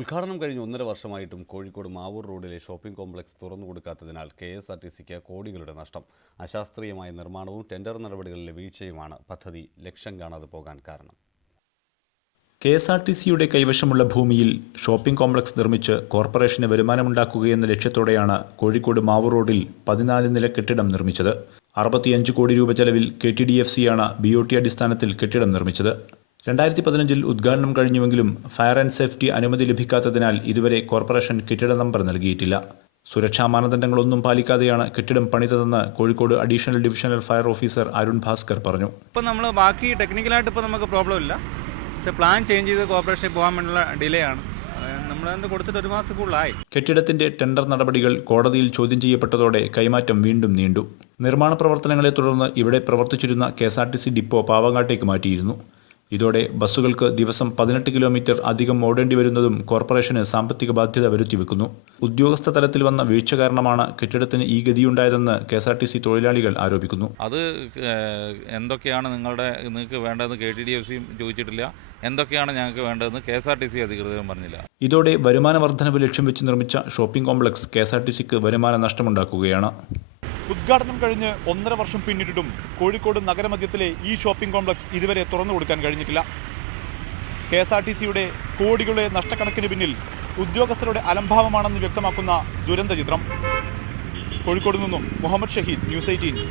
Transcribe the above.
ഉദ്ഘാടനം കഴിഞ്ഞ് 1.5 വർഷമായിട്ടും കോഴിക്കോട് മാവൂർ റോഡിലെ ഷോപ്പിംഗ് കോംപ്ലക്സ് തുറന്നു കൊടുക്കാത്തതിനാൽ KSRTCക്ക് കോടികളുടെ നഷ്ടം. അശാസ്ത്രീയമായ നിർമ്മാണവും ടെൻഡർ നടപടികളിലെ വീഴ്ചയുമാണ് പദ്ധതി ലക്ഷ്യം കാണാതെ പോകാൻ കാരണം. KSRTCയുടെ കൈവശമുള്ള ഭൂമിയിൽ ഷോപ്പിംഗ് കോംപ്ലക്സ് നിർമ്മിച്ച് കോർപ്പറേഷന് വരുമാനമുണ്ടാക്കുകയെന്ന ലക്ഷ്യത്തോടെയാണ് കോഴിക്കോട് മാവൂർ റോഡിൽ 14 നില കെട്ടിടം നിർമ്മിച്ചത്. 65 കോടി രൂപ ചെലവിൽ KTDFCയാണ് BOT അടിസ്ഥാനത്തിൽ കെട്ടിടം നിർമ്മിച്ചത്. 2015-ൽ ഉദ്ഘാടനം കഴിഞ്ഞുവെങ്കിലും ഫയർ ആൻഡ് സേഫ്റ്റി അനുമതി ലഭിക്കാത്തതിനാൽ ഇതുവരെ കോർപ്പറേഷൻ കെട്ടിട നമ്പർ നൽകിയിട്ടില്ല. സുരക്ഷാ മാനദണ്ഡങ്ങളൊന്നും പാലിക്കാതെയാണ് കെട്ടിടം പണിതതെന്ന് Kozhikode additional divisional fire officer Arun Bhaskar പറഞ്ഞു. ഇപ്പോൾ നമ്മൾ ബാക്കി ടെക്നിക്കലായിട്ട് ഇപ്പോൾ നമുക്ക് പ്രോബ്ലം ഇല്ല, പക്ഷേ പ്ലാൻ ചേഞ്ച് ചെയ്ത് കോർപ്പറേഷനിൽ പോകാൻ വേണ്ടിയുള്ള ഡിലേ ആണ്. നമ്മളത് കൊടുത്തിട്ട് 1 മാസം കൂടുതലായി. കെട്ടിടത്തിന്റെ ടെൻഡർ നടപടികൾ കോടതിയിൽ ചോദ്യം ചെയ്യപ്പെട്ടതോടെ കൈമാറ്റം വീണ്ടും നീണ്ടു. നിർമ്മാണ പ്രവർത്തനങ്ങളെ തുടർന്ന് ഇവിടെ പ്രവർത്തിച്ചിരുന്ന KSRTC ഡിപ്പോ പാവങ്ങാട്ടേക്ക് മാറ്റിയിരുന്നു. ഇതോടെ ബസ്സുകൾക്ക് ദിവസം 18 കിലോമീറ്റർ അധികം ഓടേണ്ടി വരുന്നതും കോർപ്പറേഷന് സാമ്പത്തിക ബാധ്യത വരുത്തിവെക്കുന്നു. ഉദ്യോഗസ്ഥ തലത്തിൽ വന്ന വീഴ്ച കാരണമാണ് കെട്ടിടത്തിന് ഈ ഗതിയുണ്ടായതെന്ന് KSRTC തൊഴിലാളികൾ ആരോപിക്കുന്നു. അത് എന്തൊക്കെയാണ് നിങ്ങൾക്ക് വേണ്ടതെന്ന് KTDFCയും ചോദിച്ചിട്ടില്ല, എന്തൊക്കെയാണ് ഞങ്ങൾക്ക് വേണ്ടതെന്ന് KSRTC അധികൃതരും പറഞ്ഞില്ല. ഇതോടെ വരുമാന വർധനവ് ലക്ഷ്യം വെച്ച് നിർമ്മിച്ച ഷോപ്പിംഗ് കോംപ്ലക്സ് KSRTCക്ക് വരുമാന നഷ്ടമുണ്ടാക്കുകയാണ്. ഉദ്ഘാടനം കഴിഞ്ഞ് 1.5 വർഷം പിന്നിട്ടിട്ടും കോഴിക്കോട് നഗരമധ്യത്തിലെ ഈ ഷോപ്പിംഗ് കോംപ്ലക്സ് ഇതുവരെ തുറന്നു കൊടുക്കാൻ കഴിഞ്ഞിട്ടില്ല. KSRTCയുടെ കോടികളുടെ നഷ്ടക്കണക്കിന് പിന്നിൽ ഉദ്യോഗസ്ഥരുടെ അലംഭാവമാണെന്ന് വ്യക്തമാക്കുന്ന ദുരന്ത ചിത്രം. കോഴിക്കോട് നിന്നും മുഹമ്മദ് ഷഹീദ്, News 18.